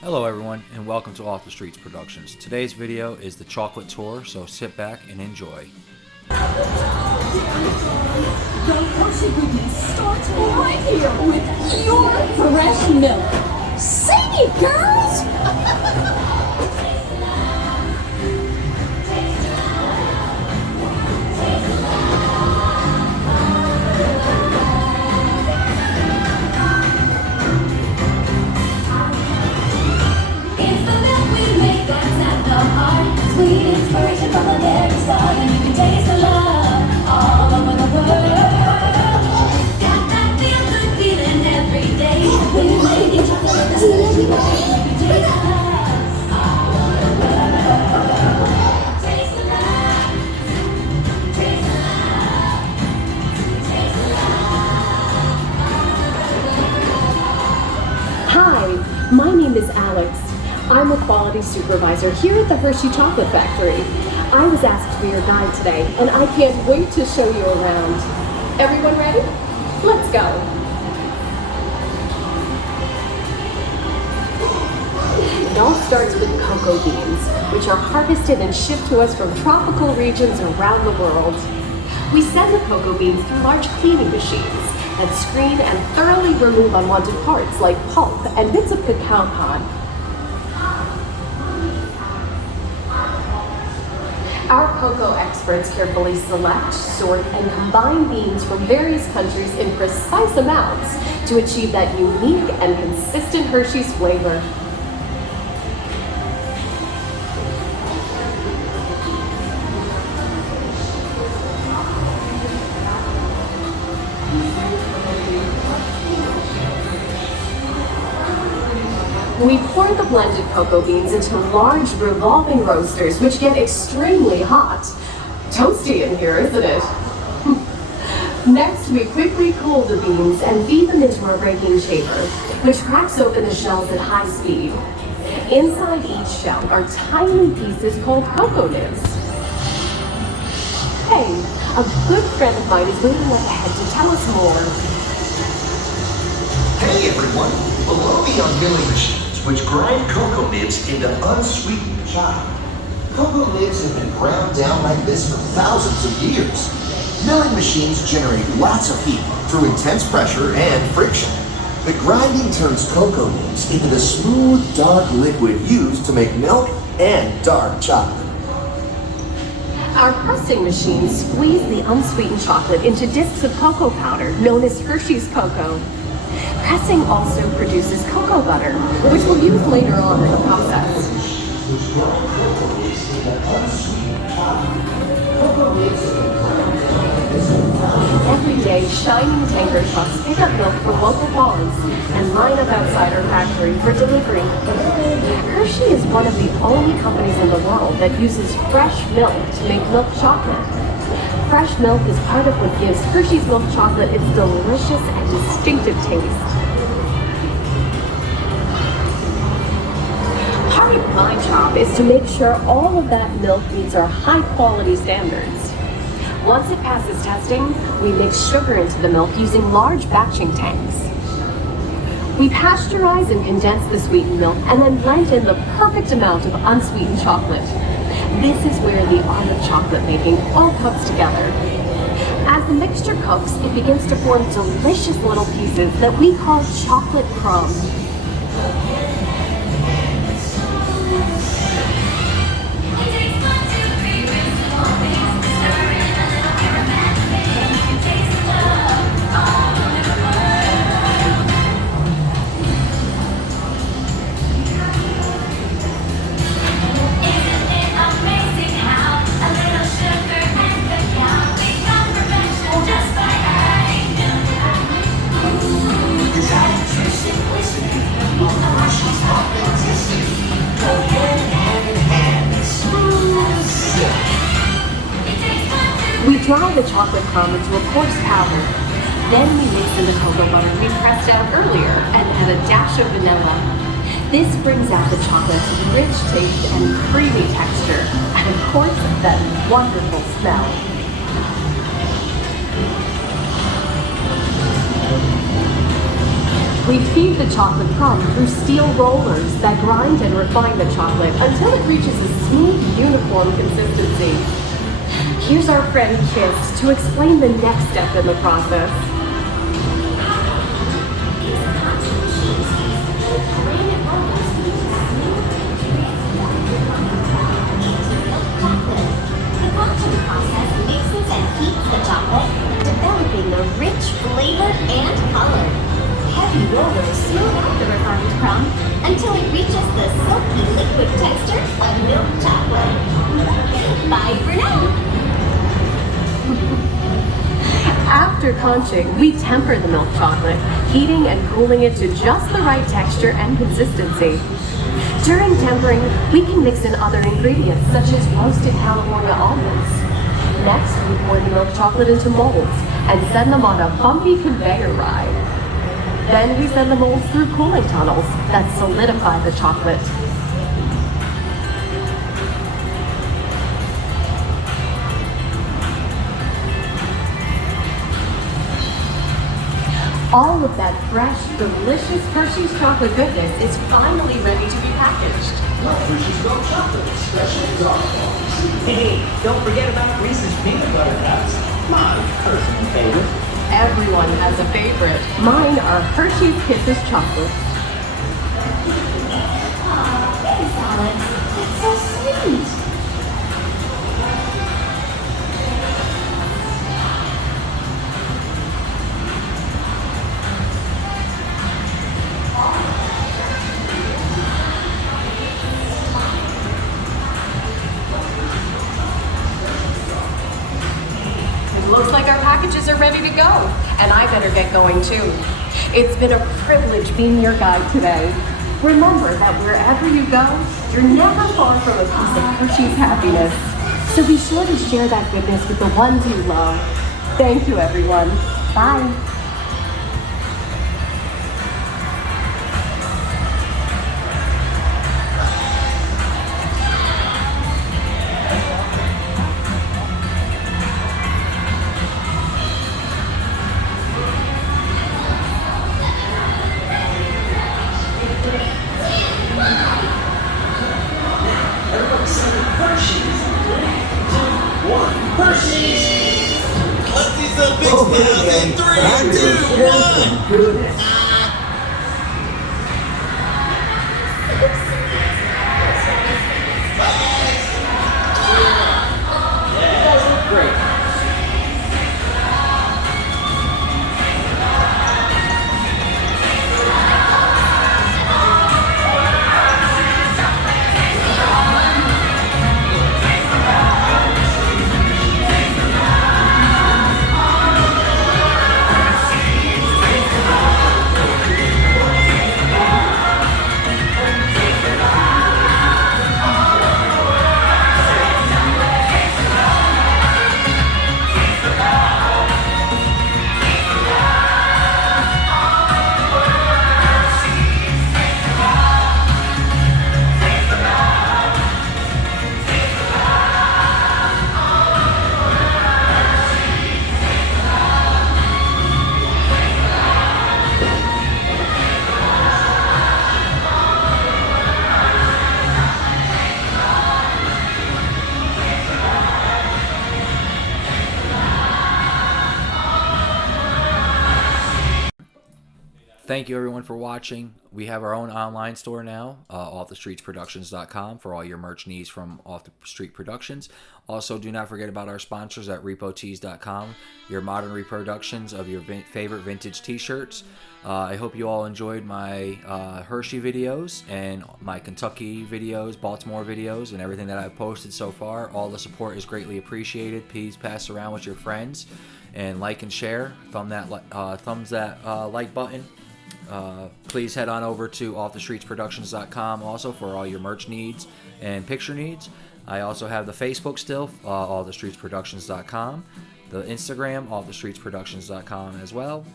Hello everyone and welcome to Off the Streets Productions. Today's video is the chocolate tour, so sit back and enjoy. The Hershey goodness starts right here with your fresh milk. Sing it, girls! It's the milk we make that's at the heart. Sweet inspiration from the very start, and you can taste the love all over the world. Got that feel good feeling every day. When you make it, chocolate is the you can taste the love all over the world. Taste the love. Taste the love. Taste the love. Hi, my name is Alex. I'm a quality supervisor here at the Hershey Chocolate Factory. I was asked to be your guide today, and I can't wait to show you around. Everyone ready? Let's go. It all starts with cocoa beans, which are harvested and shipped to us from tropical regions around the world. We send the cocoa beans through large cleaning machines that screen and thoroughly remove unwanted parts like pulp and bits of cacao pod. Our cocoa experts carefully select, sort, and combine beans from various countries in precise amounts to achieve that unique and consistent Hershey's flavor. We pour the blended cocoa beans into large revolving roasters, which get extremely hot. Toasty in here, isn't it? Next, we quickly cool the beans and feed them into a raking chamber, which cracks open the shells at high speed. Inside each shell are tiny pieces called cocoa nibs. Hey, a good friend of mine is waiting up ahead to tell us more. Hey everyone! Below me are milling machines which grind cocoa nibs into unsweetened chocolate. Cocoa nibs have been ground down like this for thousands of years. Milling machines generate lots of heat through intense pressure and friction. The grinding turns cocoa nibs into the smooth, dark liquid used to make milk and dark chocolate. Our pressing machines squeeze the unsweetened chocolate into discs of cocoa powder known as Hershey's cocoa. Pressing also produces cocoa butter, which we'll use later on in the process. Every day, shining tanker trucks pick up milk from local farms and line up outside our factory for delivery. Hershey is one of the only companies in the world that uses fresh milk to make milk chocolate. Fresh milk is part of what gives Hershey's milk chocolate its delicious and distinctive taste. Part of my job is to make sure all of that milk meets our high quality standards. Once it passes testing, we mix sugar into the milk using large batching tanks. We pasteurize and condense the sweetened milk and then blend in the perfect amount of unsweetened chocolate. This is where the art of chocolate making all comes together. As the mixture cooks, it begins to form delicious little pieces that we call chocolate crumbs. We dry the chocolate crumb into a coarse powder. Then we mix in the cocoa butter we pressed out earlier and add a dash of vanilla. This brings out the chocolate's rich taste and creamy texture, and of course, that wonderful smell. We feed the chocolate crumb through steel rollers that grind and refine the chocolate until it reaches a smooth, uniform consistency. Here's our friend Kiss to explain the next step in the process. The conching process mixes and heats the chocolate, developing a rich flavor and color. Heavy rollers smooth out the refined crumb until it reaches the silky liquid texture of milk chocolate. Bye for now. After conching, we temper the milk chocolate, heating and cooling it to just the right texture and consistency. During tempering, we can mix in other ingredients such as roasted California almonds. Next, we pour the milk chocolate into molds and send them on a bumpy conveyor ride. Then we send the molds through cooling tunnels that solidify the chocolate. All of that fresh, delicious Hershey's chocolate goodness is finally ready to be packaged. Not Hershey's milk chocolate, especially dark. Hey, don't forget about Reese's peanut butter cups. My personal favorite. Everyone has a favorite. Mine are Hershey's Kisses chocolate. Baby salads. That's so sweet. It looks like our packages are ready to go, and I better get going too. It's been a privilege being your guide today. Remember that wherever you go, you're never far from a piece of Hershey's happiness. So be sure to share that goodness with the ones you love. Thank you, everyone. Bye. Let's see some big smiles in 3, 2, 1. Thank you everyone for watching. We have our own online store now, offthestreetsproductions.com, for all your merch needs from Off the Street Productions. Also, do not forget about our sponsors at repotees.com, your modern reproductions of your favorite vintage t-shirts. I hope you all enjoyed my Hershey videos and my Kentucky videos, Baltimore videos, and everything that I've posted so far. All the support is greatly appreciated. Please pass around with your friends and like and share. Thumbs that like button. Please head on over to offthestreetsproductions.com also for all your merch needs and picture needs. I also have the Facebook still, offthestreetsproductions.com, the Instagram, offthestreetsproductions.com as well.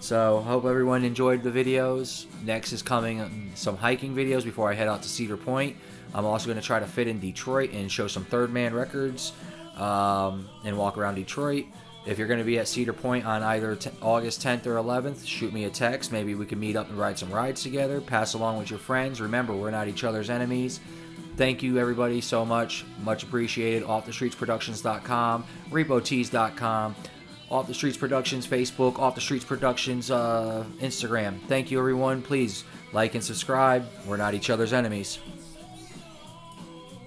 So, hope everyone enjoyed the videos. Next is coming some hiking videos before I head out to Cedar Point. I'm also going to try to fit in Detroit and show some Third Man records and walk around Detroit. If you're going to be at Cedar Point on either August 10th or 11th, shoot me a text. Maybe we can meet up and ride some rides together. Pass along with your friends. Remember, we're not each other's enemies. Thank you, everybody, so much. Much appreciated. OffTheStreetsProductions.com, RepoTees.com, Off the Streets Productions Facebook, Off the Streets Productions Instagram. Thank you, everyone. Please like and subscribe. We're not each other's enemies.